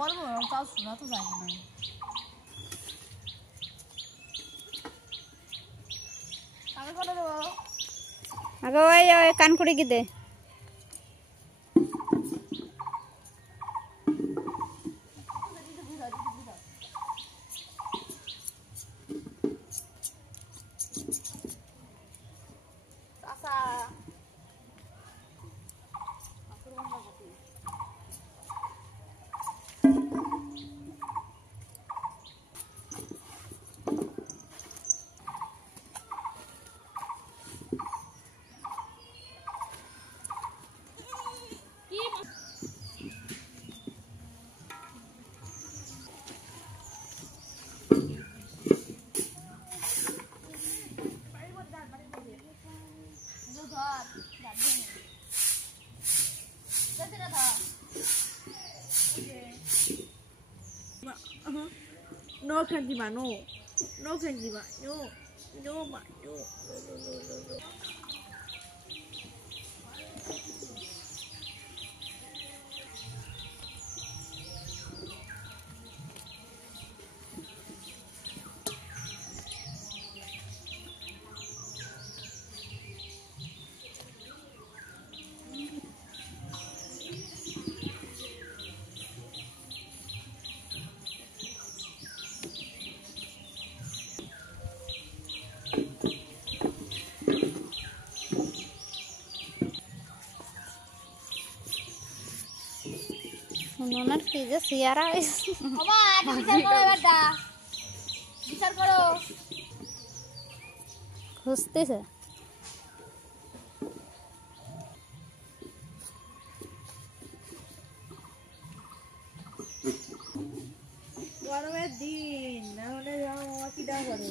বলবো তাও শোনা তো যায় না। আমি করে দেবো আগে ওই কানকুড়ি কি দে। No Kanjima, no. No Kanjima, no. No, ma, no. No. উনুনের কি যে সিয়ারা বিচার করো খুঁজতেছে। গরমের দিন না হলে কিটা করে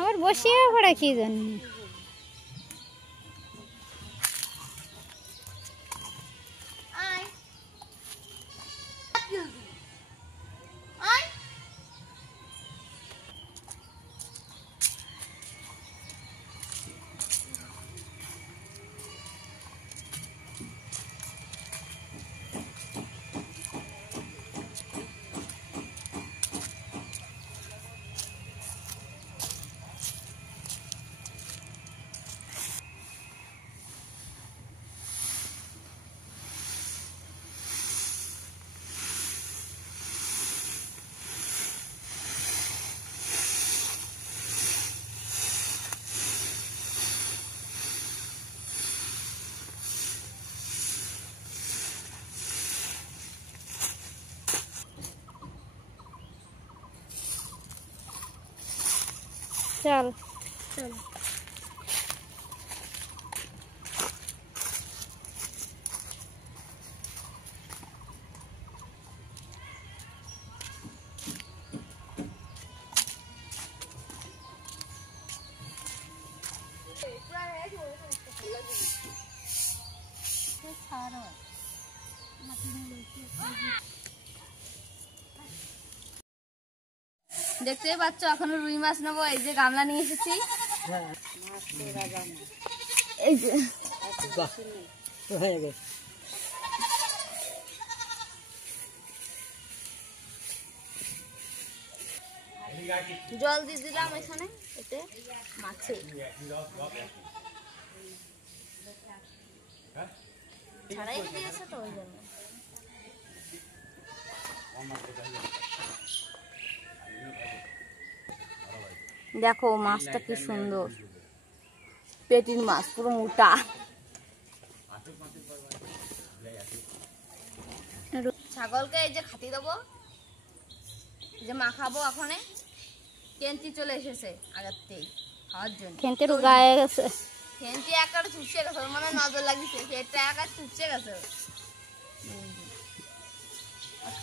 আবার বসিয়ে পড়ে কি জানি। चल चल দেখতে পাচ্ছ এখন রুই মাছ নেবো। এই যে গামলা নিয়ে এসেছি। এই যে জল দিয়ে দিলাম এখানে এতে মাছে ছাড়াই দিয়েছে তো ওই জন্য। দেখো মাছটা কি সুন্দর, পেটির মাছ পুরো মোটা। ছাগলকে এই যে খাতি দেবো, যে মাখাবো। এখন কেন্তি চলে এসেছে আগেরতেই খাওয়ার জন্য। খেন্তির গায়ে গেছে, খেন্তি একারে চুপসে গেছে, মানে নজর লাগিয়েছে পেটটা একার চুপসে গেছে।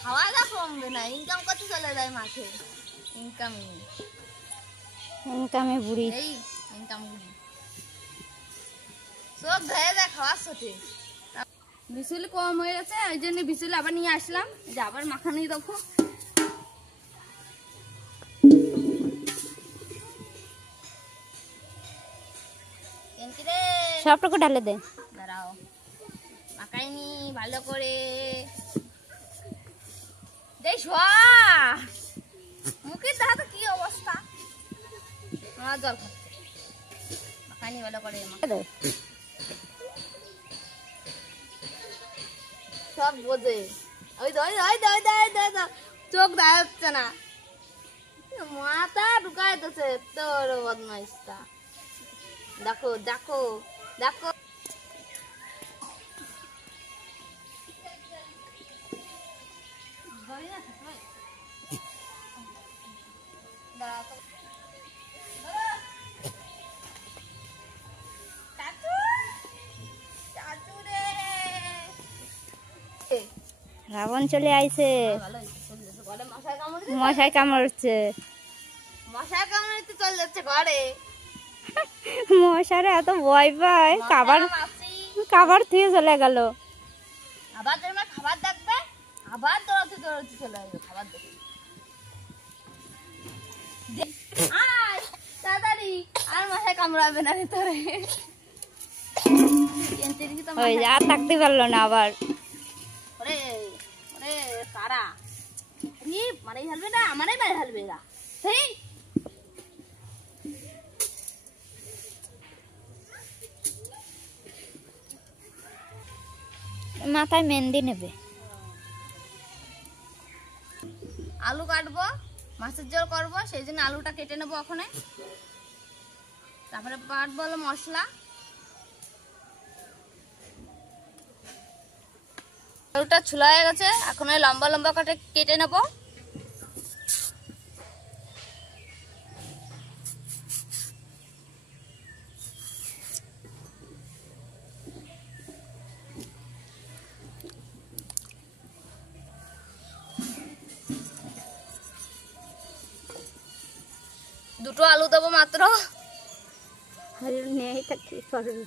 খাওয়া দাওয়া কমবে না, ইনকাম করতে চলে যায় মাঠে। ইনকামে বুড়ি, এই ইনকাম বুড়ি সব ধরে যায় খাওয়ার সাথে। বিচুলি কম হয়ে গেছে, ওই জন্য বিচুলি আবার নিয়ে আসলাম, যে আবার মাখানি দেবো। সবটুকু ঢালে দে। দাঁড়াও, মাখাইনি ভালো করে। মুখের দেখা তো কি অবস্থা, জল খাচ্ছে। মাখাইনি ভালো করে, সব বোঝে। ওই চোখ দেখা যাচ্ছে না, মাথা ঢুকাই দিচ্ছে তোর বদমাইশটা। দেখো দেখো দেখো, রাবণ চলে আইছে, মশাই কামড়ছে। মশাই কামড়াতে চলে যাচ্ছে ঘরে। মশারে এত ভয় পায়, খাবার থুয়ে চলে গেল। আবার তোমার খাবার দেখবে, আবার দৌড়াতে দৌড়াতে চলে আসবে খাবার দেখবে। আয় তাড়াতাড়ি, আর মশাই কামড়াবে না ভিতরে। ওই আর থাকতে পারলো না আবার। ওরে ওরে কারা মারাই ফেলবে না, আমারই মারে ফেলবে এরা। সেই মাথায় মেহেন্দি নেবে। আলু কাটবো, মাছের ঝোল করবো, সেই জন্য আলুটা কেটে নেবো ওখানে। তারপরে বাটবো হলো মশলা। আলুটা ছুলা হয়ে গেছে, এখন লম্বা লম্বা করে কেটে নেবো। দুটো আলু দেবো মাত্র। নেই থাকতে পারবে।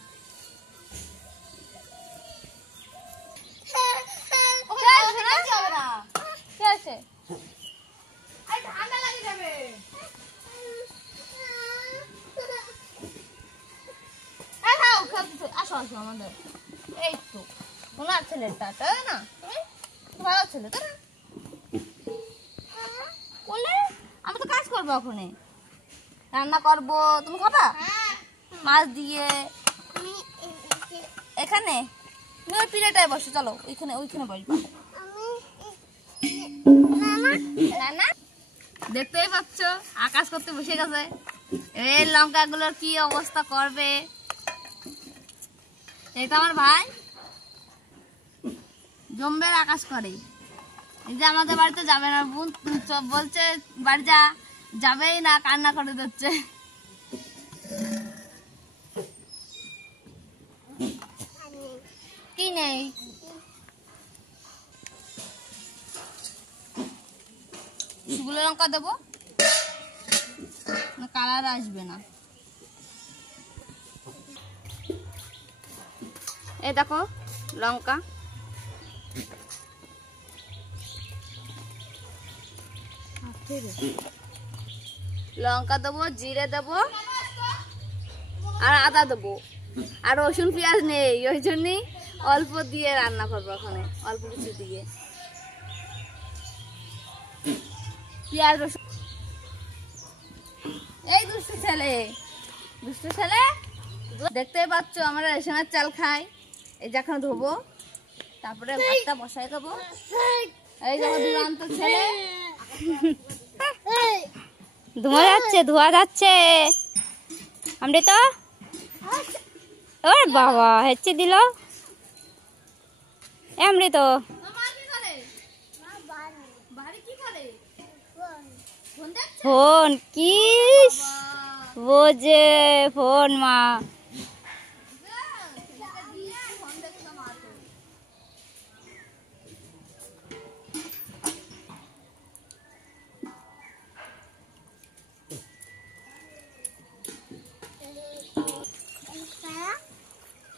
আমাদের এই তো ওনার ছেলেটা, তাই না? ভালো ছেলে, তাই না? বলে আমি তো কাজ করবো, ওখানে রান্না করবো, তুমি খাবা মাছ দিয়ে। এখানে তুমি ওই পিলেটায় বসো, চলো ওইখানে ওইখানে বসবা। না দেখতেই পাচ্ছ আকাশ করতে বসে গেছে। এই লঙ্কাগুলোর কি অবস্থা করবে। এটা আমার ভাই জম্বের আকাশ করে। এই যে আমাদের বাড়িতে যাবে না, বোন বলছে বাড়ি যা, যাবেই না, কান্না করে দিচ্ছে। কি নেই শুকনো লঙ্কা দেবো, কালার আসবে না। এই দেখো লঙ্কা, লঙ্কা দেবো, জিরে দেবো, আর আদা দেবো, আর রসুন পেঁয়াজ নেই, ওই জন্যই অল্প দিয়ে রান্না করবো। ওখানে অল্প কিছু দিয়ে পেঁয়াজ রসুন। এই দুষ্টু ছেলে দেখতেই পাচ্ছ আমরা রেশনের চাল খাই। এই যে এখন ধোবো, তারপরে ভাতটা বসাই দেবো। এই যে দুরান্ত ছেলে, ধোয়া যাচ্ছে অমৃত। ওর বাবা হেঁচে দিল অমৃত। ফোন কি বোঝে, ফোন মা।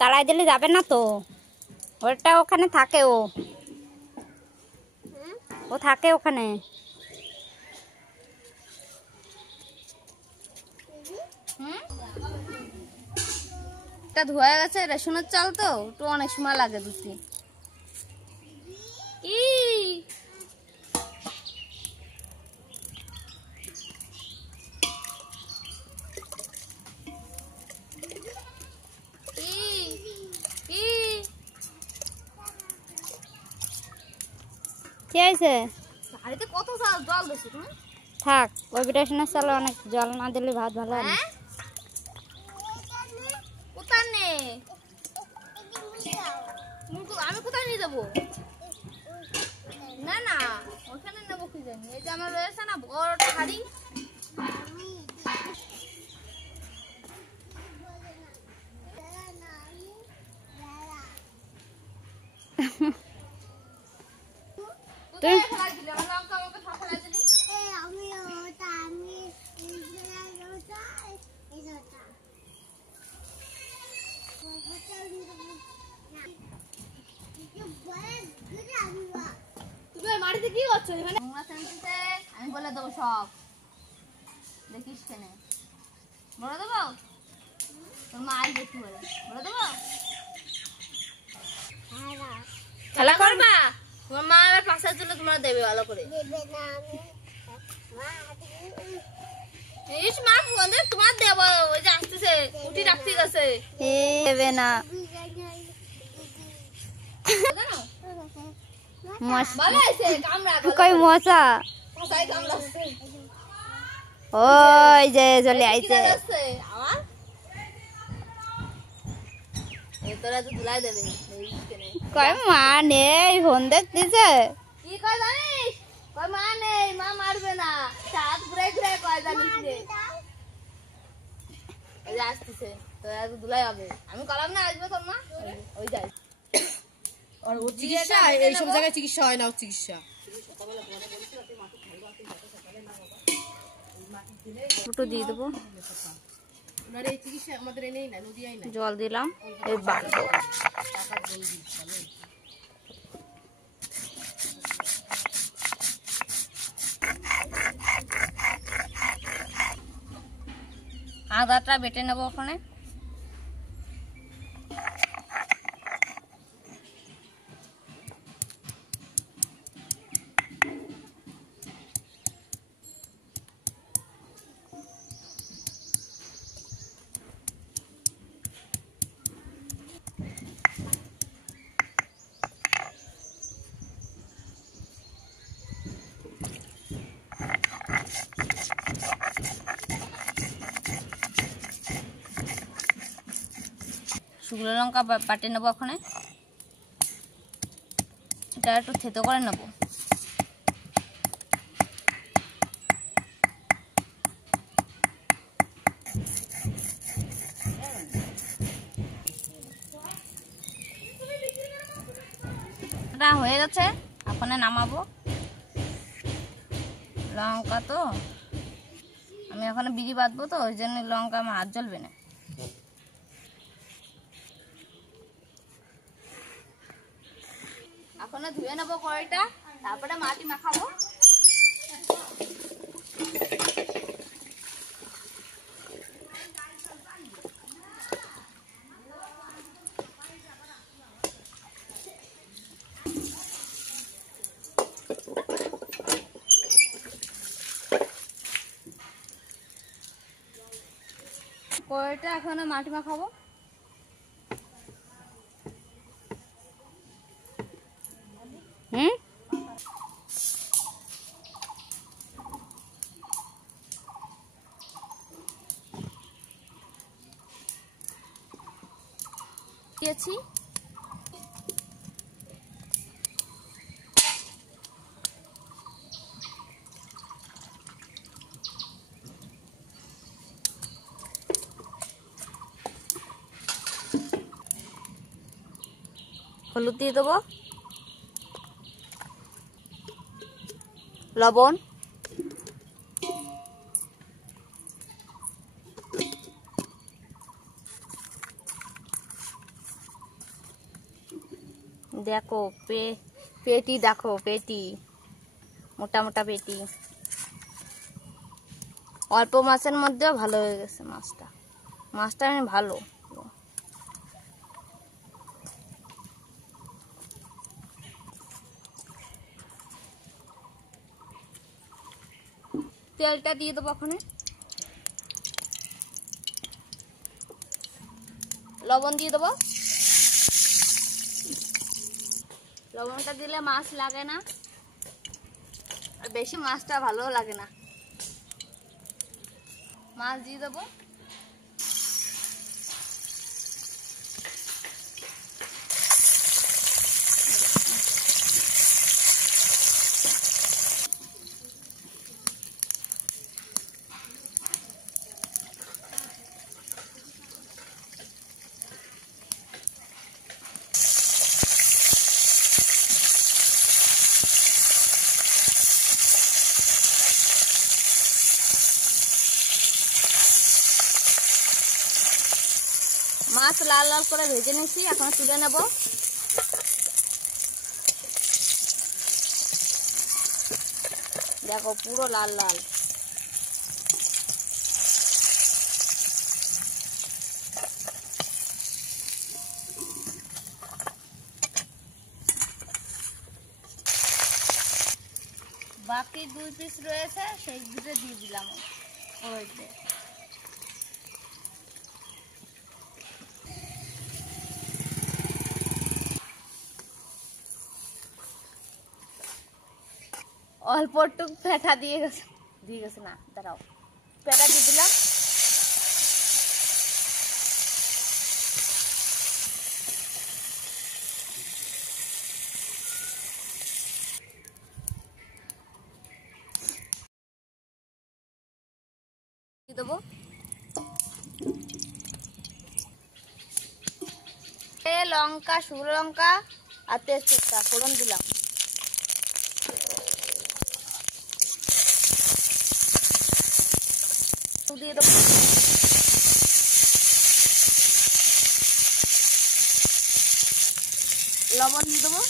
তাড়াই দিলে যাবে না তো। ওটা ওখানে থাকে, ও থাকে ওখানে। এটা ধোয়া গেছে, রেশনের চাল তো একটু অনেক সময় লাগে ধুতে। কি কি হয়েছে? বাড়িতে কত জল দিছো তুমি? থাক, ওই রেশনের চালে অনেক জল না দিলে ভাত ভালো হবে না। কোথায় নে আমি কোথায় নিয়ে যাবো? না না ওখানে নেবো কি জানি। এই যে আমার রয়েছে না বড় হাড়ি, মাটিতে কি করছো এখানে? আমি বলে দেবো সব, দেখিস কেনে বলে দেবো। তোর মা আসবে একটু বলে দেবো। খেলা করবা? তোমার মা আবার পাশার জন্য তোমার দেবে ভালো করে। মা ফোন তোমার দেবো, ওই যে আসতেছে উঠি রাখতে গেছে। দেবে না, কই মশা ওই যে চলে আইছে। কই মা নেই, ফোন দেখতেছে। কি কয় জানিস? কয় মা নেই, মা মারবে না, সাত ঘুরে ঘুরে কয় জানিস রে। ওই যে আসতেছে তো দুলাই হবে। আমি কলাম না আসবে তোর মা, ওই যাই। আর ও চিকিৎসা এই সব জায়গায় চিকিৎসা হয় না, ও চিকিৎসা ফুটো দিয়ে দেবো, ওনার এই চিকিৎসা আমাদের এনেই না, নদিয়াই না। জল দিলাম, এই বাড়বো। আদাটা বেটে নেবো ওখানে। শুকনো লঙ্কা বাটে নেবো ওখানে। এটা একটু থেতো করে নেবো। এটা হয়ে গেছে, ওখানে নামাবো। লঙ্কা তো আমি ওখানে বিড়ি বাঁধবো, তো ওই জন্য লঙ্কা আমার হাত জ্বলবে না। এখন ধুয়ে নেবো কড়াইটা, তারপরে মাটি মাখাবো। কড়াইটা এখন মাটি মাখাবো। দিয়েছি হলুদ দিয়ে দেবো, লবণ, দেখো পেটি, দেখো পেটি, মোটা মোটা পেটি। অল্প মাছের মধ্যেও ভালো হয়ে গেছে মাছটা আমি ভালো। তেলটা দিয়ে দেবো ওখানে, লবণ দিয়ে দেবো। লবণটা দিলে মাছ লাগে না, আর বেশি মাছটা ভালো লাগে না। মাছ দিয়ে দেবো, মাছ লাল লাল করে ভেজে নিয়েছি, এখন তুলে নেব। দেখো পুরো লাল লাল। বাকি 2 পিস রয়েছে, সেই দুটো দিয়ে দিলাম ওইতে। অল্প একটু পেটা দিয়ে গেছে না, দাঁড়াও, পেটা দিয়ে দিলাম। দেবো লঙ্কা, শুকনো লঙ্কা আর তেজপাতা ফোড়ন দিলাম। দিয়ে দেবো, লবণ দিয়ে দেবো।